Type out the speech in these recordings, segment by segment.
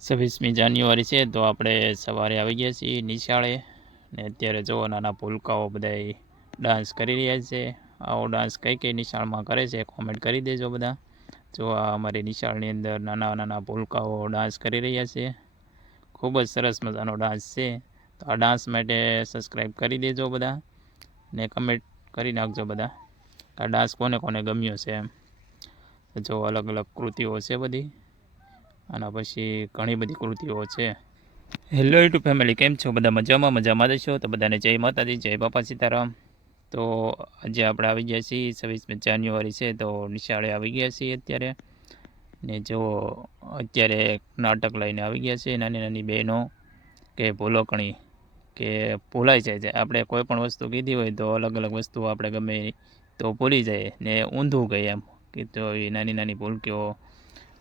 26મી જાન્યુઆરી છે તો આપણે સવારે આવી ગયા છીએ નિશાળે ને અત્યારે જો નાના ભૂલકાઓ બધા ડાન્સ કરી રહ્યા છે। આવો ડાન્સ કઈ નિશાળમાં કરે છે કોમેન્ટ કરી દેજો બધા। જો આ અમારી નિશાળની અંદર નાના નાના ભૂલકાઓ ડાન્સ કરી રહ્યા છે। ખૂબ જ સરસ મજાનો ડાન્સ છે। તો આ ડાન્સ માટે સબસ્ક્રાઈબ કરી દેજો બધા ને કમેન્ટ કરી નાખજો બધા આ ડાન્સ કોને કોને ગમ્યો છે એમ। જો અલગ અલગ કૃતિઓ છે બધી, આના પછી ઘણી બધી કૃતિઓ છે। હેલો યુટ્યુબ ફેમિલી, કેમ છો બધા? મજામાં જશો તો બધાને જય માતાજી, જય બાપા સીતારામ। તો આજે આપણે આવી ગયા છીએ 26મી જાન્યુઆરી છે તો નિશાળે આવી ગયા છીએ અત્યારે ને જો અત્યારે એક નાટક લઈને આવી ગયા છે નાની નાની બહેનો કે ભૂલકણી કે ભૂલાઈ જાય છે। આપણે કોઈ પણ વસ્તુ કીધી હોય તો અલગ અલગ વસ્તુ આપણે ગમે તો ભૂલી જાય ને ઊંધું ગઈ એમ કે તો એ નાની નાની ભૂલકીઓ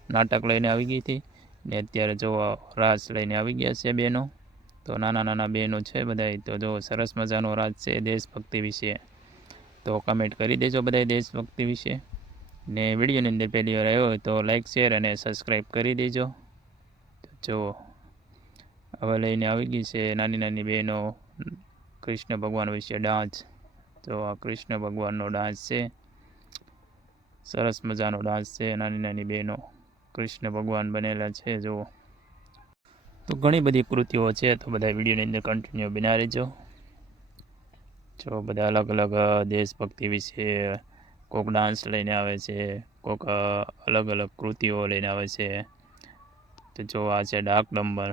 નાટક લઈને આવી ગઈ હતી ને અત્યારે જો રાસ લઈને આવી ગયા છે બહેનો। તો નાના નાના બહેનો છે બધા, તો જો સરસ મજાનો રાસ છે દેશભક્તિ વિશે। તો કમેન્ટ કરી દેજો બધા દેશભક્તિ વિશે ને વિડીયોની અંદર પહેલી વાર આવ્યો હોય તો લાઇક શેર અને સબસ્ક્રાઈબ કરી દેજો। જો હવે લઈને આવી ગઈ છે નાની નાની બહેનો કૃષ્ણ ભગવાન વિશે ડાન્સ। તો આ કૃષ્ણ ભગવાનનો ડાન્સ છે, સરસ મજાનો ડાન્સ છે। નાની નાની બહેનો કૃષ્ણ ભગવાન બનેલા છે જો। તો ઘણી બધી કૃતિઓ છે તો બધા વિડીયોની અંદર કન્ટિન્યુ બના રહેજો। જો બધા અલગ અલગ દેશભક્તિ વિશે કોઈક ડાન્સ લઈને આવે છે, કોઈક અલગ અલગ કૃતિઓ લઈને આવે છે। તો જો આ છે ડાક ડંબર,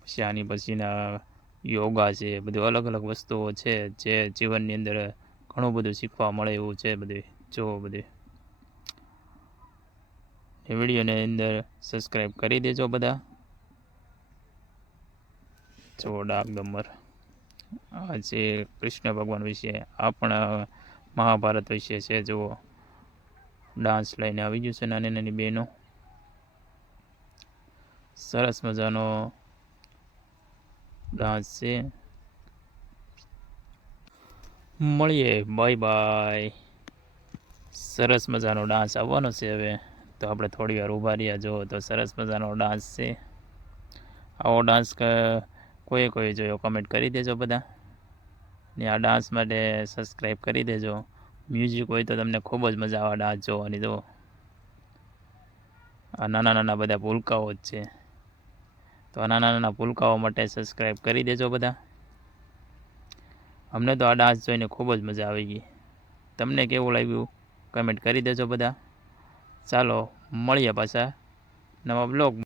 પછી આની પછીના યોગા છે, બધું અલગ અલગ વસ્તુઓ છે જે જીવનની અંદર ઘણું બધું શીખવા મળે એવું છે બધું। જો બધું વિડીયોની અંદર સબસ્ક્રાઈબ કરી દેજો બધા। જો ડાક ડંબર આ છે કૃષ્ણ ભગવાન વિશે, આ પણ મહાભારત વિશે છે। જુઓ ડાન્સ લઈને આવી ગયું છે નાની નાની બહેનો, સરસ મજાનો ડાન્સ છે। મળીએ, બાય બાય। સરસ મજાનો ડાન્સ આવવાનો છે હવે તો આપણે થોડી વાર ઊભા રહ્યા। જો તો સરસ મજાનો ડાન્સ છે। આવો ડાન્સ કોઈ જોયો કમેન્ટ કરી દેજો બધા ને આ ડાન્સ માટે સબસ્ક્રાઈબ કરી દેજો। મ્યુઝિક હોય તો તમને ખૂબ જ મજા આવે ડાન્સ જોવાની। જો આ નાના નાના બધા ભૂલકાઓ જ છે તો આ નાના નાના ભૂલકાઓ માટે સબસ્ક્રાઈબ કરી દેજો બધા। અમને તો આ ડાન્સ જોઈને ખૂબ જ મજા આવી ગઈ। તમને કેવું લાગ્યું કમેન્ટ કરી દેજો બધા। ચાલો મળીએ પાછા નવા બ્લોગ।